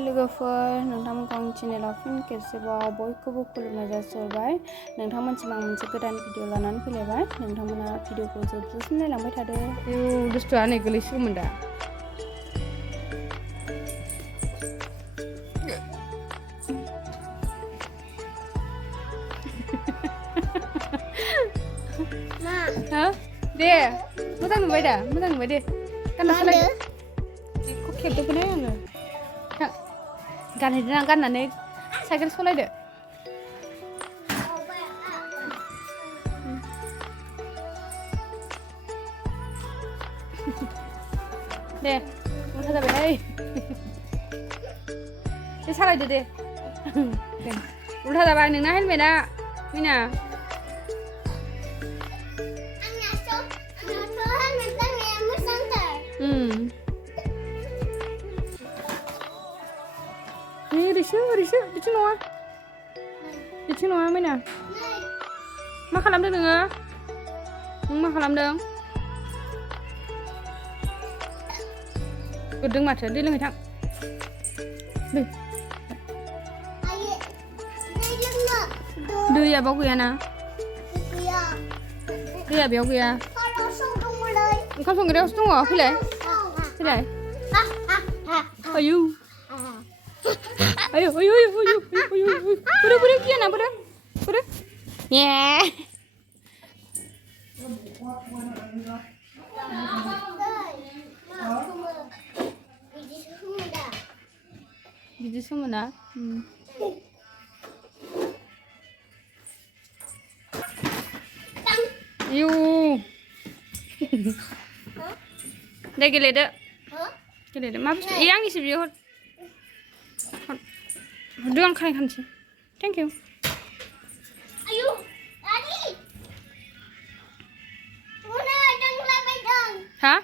लोगोफोर नोंथांमोनखौ आंनि चेनेलाव फिन खेबसेबाव बयखौबो खुलुमनाय जासिहरबाय। नोंथांमोनसिम आं मोनसे गोदान भिडिअ लानानै फैलायबाय। नोंथांमोना भिडिअखौ जोबजासिम नायलांबाय थादो। दुस्थुआ नै गोलैसिगौमोन दा। दे मोजां नुबाय दा मोजां नुबाय दे गानना सालायदो बेखौ खेबदोंमोन आङो गानहैदो ना गाननानै साइकेल सालायदो दे उल्था जाबायहाय दे सालायदो दे उल्था जाबाय नोंना हेलमेटआ मिना ओरैसो बिथिं नङा मैना मा खालामदों नोङो नों मा खालामदों गुरदों माथो दै लोंहै थां दैया बाव गैयाना दैया बेयाव गैया ओंखाम संग्रायावसो दङ फैलाय आयु ayo kia nak pada yeah biji semua ayo dah gelede ma yang isi biar Doang kan sih. Thank you. Ayo, Adi. Mana dang labai dang? Hah?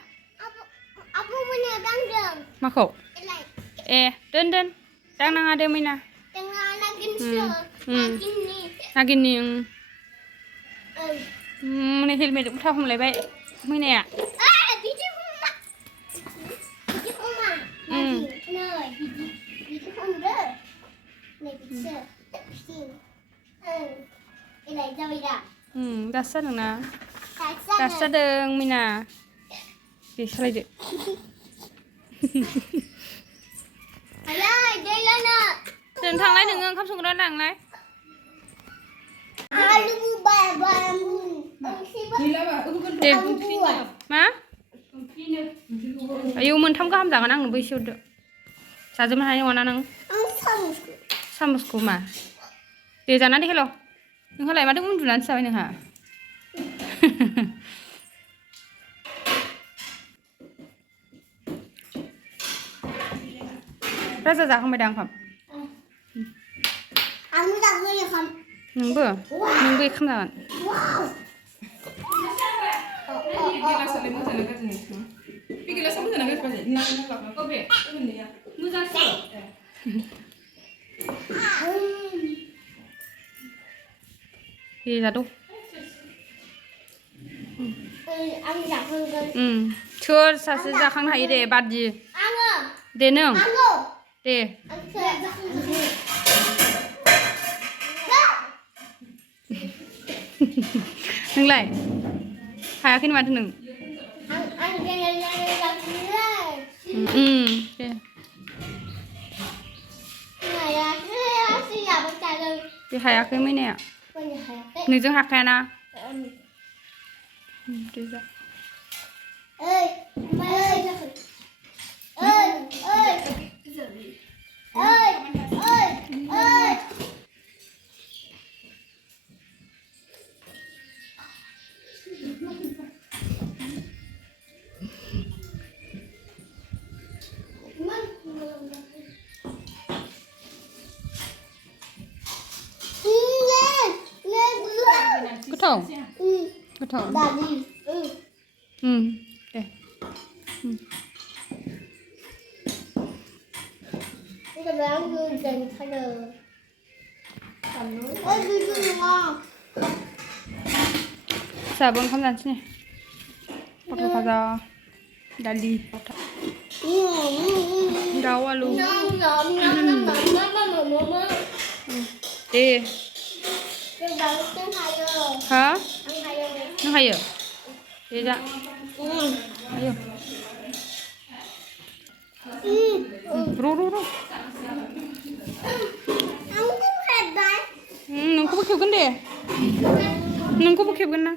Apa mana dang dang? Mako. Den. Dang nang ada mina. Dang nagin sih. Nagin ni. Mana helmet udah hom labai. Mina ya. Biji homa. Biji homa. Biji homa. Dasar nona. Dasar deng mina. Di salaydo. Ayah, jalan. Dan tanglay neng oंखाम संग्रा लांलाय. Alu bayam. Deh. Ma? Ayo मोनथाम गाहाम जागोन आंनो बैसो हरदो. जाजोबनो हानाय नङा नों. सामसखौ मा दे जाना देखेल' नोंहालाय माथो उन्दुनानैसो जाबाय नोंहा राजा जाखांबाय दा ओंखाम आंबो जाखांबाय ओंखाम नोंबो ओंखाम जागोन जादो सोर सासे जाखांनो हायो दे बादि दे नों दे नोंलाय हायाखै माथो नों दे हायाखै मैनाया नोंजों हाखायाना दे गोथाव दे जाबो ओंखाम जानोसै पटल भाजा दालि दाउ आलु दे हा nang hayo dे जा hayo ro nोंखौबो खेबगोन दे नोंखौबो खेबगोन ना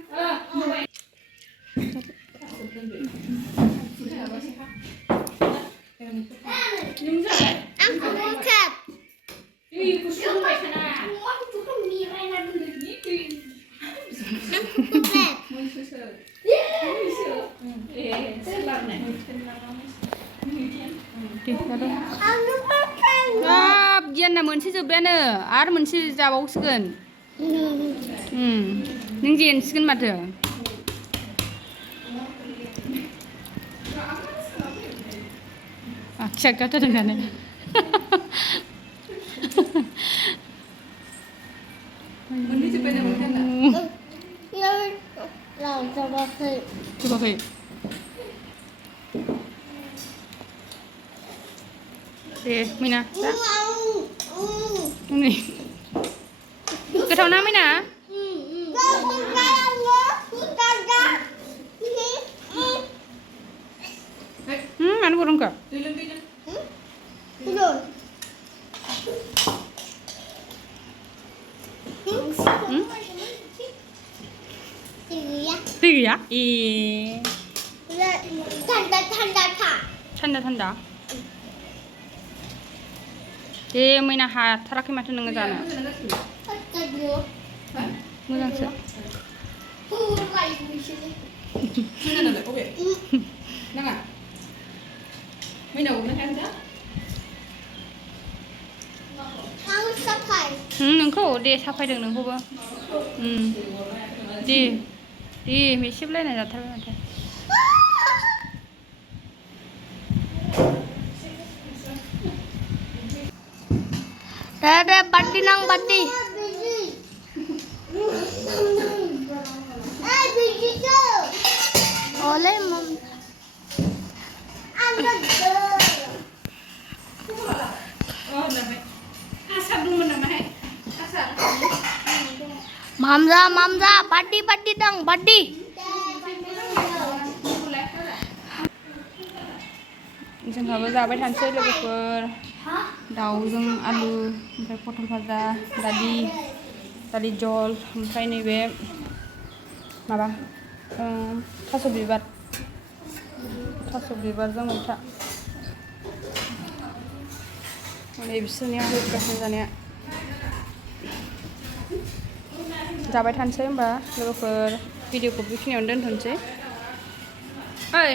गियाना मोनसे जोब्बायानो आरो मोनसे जाबावसिगोन नों जेनसिगोन माथो आखिया गाथारदों दानो जोबाखै दे मैना गोथाव ना मैना मानो गरमखा दै गैया ए थान्दा दे मैना हाथाराखै माथो नोङो जानो मोजांसो नोंखौ दे साफायदों नोंखौबो दे मेसेबलायनाय जाथारबाय माथो Dada pati nang pati. Oleh mom. Mamza pati dang pati. जोंहाबो जाबाय थानोसै लोगोफोर दाउजों आलु ओमफ्राय पटल भाजा दालि जल ओमफ्राय नैबे माबा थास' बिबारजों मैथा माने बिसोरनिया होगासिनो जानाया जाबाय थानोसै होमबा लोगोफोर भिडिअखौ बेखिनियावनो दोनथ'नोसै ओइ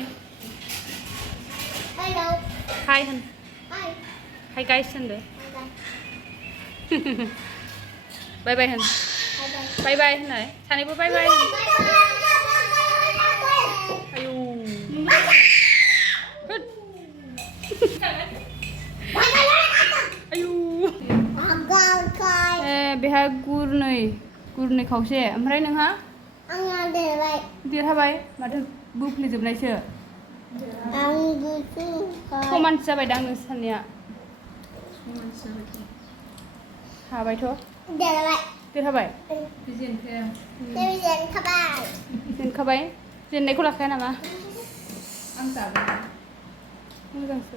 Hi hun. Hi guys hondo. Bye bye hun. Bye bye hun này. Sanaibo bye bye. Ayo. Ayo. बेहा गुरनै खावसे ओमफ्राय नोंहा आंहा देरहाबाय माथो बुफ्लेजोबनायसो समानसो जाबायदां नोंसोरनिया हाबायथ' देरहाबाय जेनखाबाय जेननायखौ लाखाया नामा आं जाबाय मोजांसो